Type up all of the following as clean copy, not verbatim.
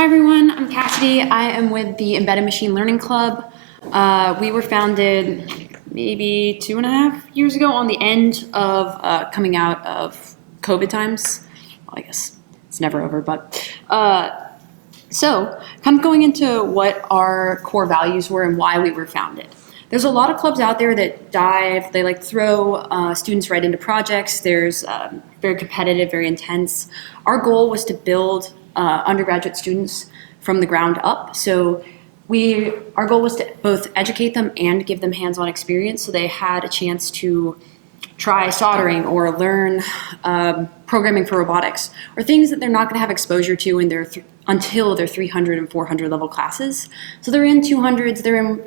Hi everyone, I'm Cassidy. I am with the Embedded Machine Learning Club. We were founded maybe 2.5 years ago on the end of coming out of COVID times. Well, I guess it's never over, but so kind of going into what our core values were and why we were founded. There's a lot of clubs out there that they like throw students right into projects. There's very competitive, very intense. Our goal was to build undergraduate students from the ground up. So our goal was to both educate them and give them hands-on experience so they had a chance to try soldering or learn programming for robotics or things that they're not going to have exposure to until their 300 and 400 level classes. So they're in 200s, they're in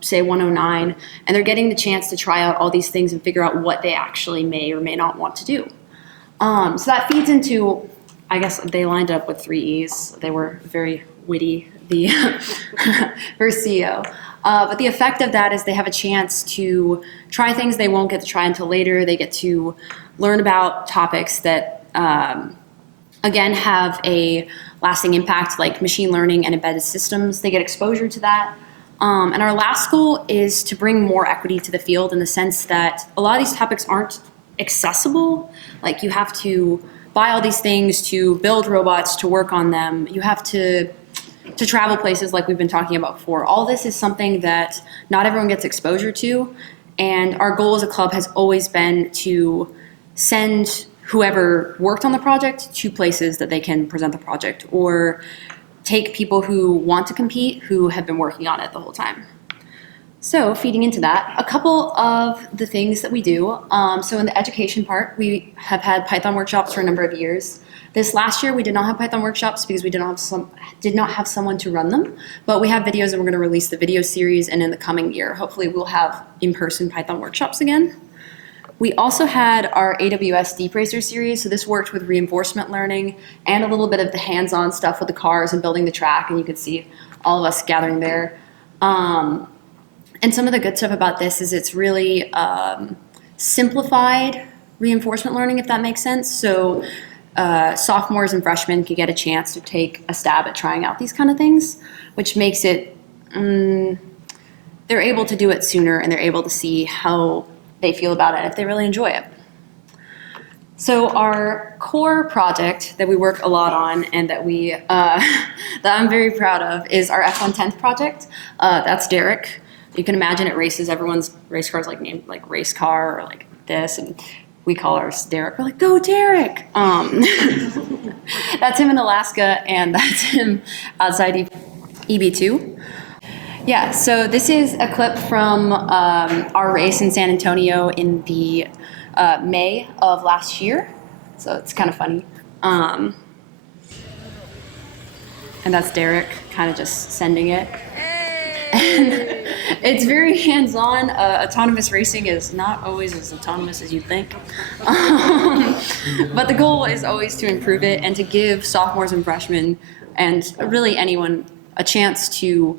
say 109, and they're getting the chance to try out all these things and figure out what they actually may or may not want to do. So that feeds into, I guess they lined up with 3 E's. They were very witty, the first CEO. But the effect of that is they have a chance to try things they won't get to try until later. They get to learn about topics that, again, have a lasting impact, like machine learning and embedded systems. They get exposure to that. And our last goal is to bring more equity to the field in the sense that a lot of these topics aren't accessible. Like you have to buy all these things to build robots, to work on them. You have to travel places like we've been talking about before. All this is something that not everyone gets exposure to. And our goal as a club has always been to send whoever worked on the project to places that they can present the project, or take people who want to compete who have been working on it the whole time. So feeding into that, a couple of the things that we do. So in the education part, we have had Python workshops for a number of years. This last year, we did not have Python workshops because we did not have someone to run them, but we have videos and we're going to release the video series, and in the coming year, hopefully we'll have in-person Python workshops again. We also had our AWS Deep Racer series, so this worked with reinforcement learning and a little bit of the hands-on stuff with the cars and building the track, and you could see all of us gathering there. And some of the good stuff about this is it's really simplified reinforcement learning, if that makes sense. So sophomores and freshmen can get a chance to take a stab at trying out these kind of things, which makes it, they're able to do it sooner and they're able to see how they feel about it if they really enjoy it. So our core project that we work a lot on and that that I'm very proud of is our F110th project. That's Derek. You can imagine it races everyone's race cars like named like race car or like this, and we call ours Derek. We're like, go Derek! That's him in Alaska, and that's him outside EB2. Yeah, so this is a clip from our race in San Antonio in the May of last year. So it's kind of funny. And that's Derek kind of just sending it. And it's very hands-on. Autonomous racing is not always as autonomous as you think. But the goal is always to improve it and to give sophomores and freshmen and really anyone a chance to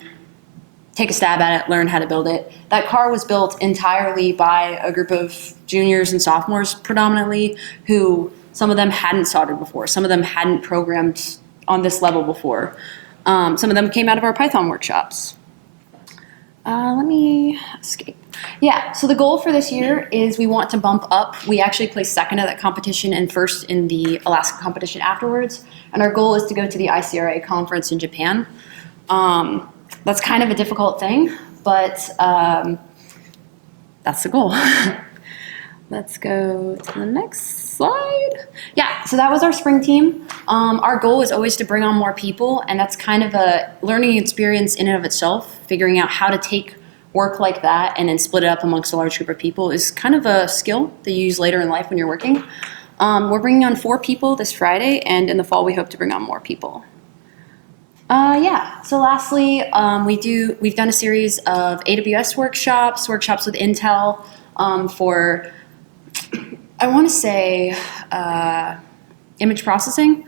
take a stab at it, learn how to build it. That car was built entirely by a group of juniors and sophomores predominantly, who some of them hadn't soldered before. Some of them hadn't programmed on this level before. Some of them came out of our Python workshops. Let me escape. Yeah, so the goal for this year is we want to bump up. We actually placed second at that competition and first in the Alaska competition afterwards. And our goal is to go to the ICRA conference in Japan. That's kind of a difficult thing, but that's the goal. Let's go to the next slide. Yeah, so that was our spring team. Our goal is always to bring on more people, and that's kind of a learning experience in and of itself. Figuring out how to take work like that and then split it up amongst a large group of people is kind of a skill that you use later in life when you're working. We're bringing on 4 people this Friday, and in the fall we hope to bring on more people. Yeah, so lastly, we've done a series of AWS workshops with Intel for, I want to say, image processing.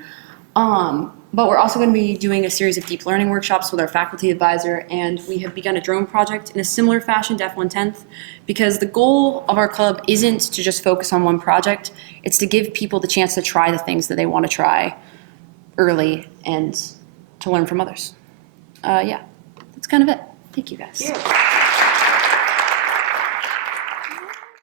But we're also going to be doing a series of deep learning workshops with our faculty advisor, and we have begun a drone project in a similar fashion to F110th, because the goal of our club isn't to just focus on one project, it's to give people the chance to try the things that they want to try early and to learn from others. Yeah, that's kind of it. Thank you, guys. Yeah.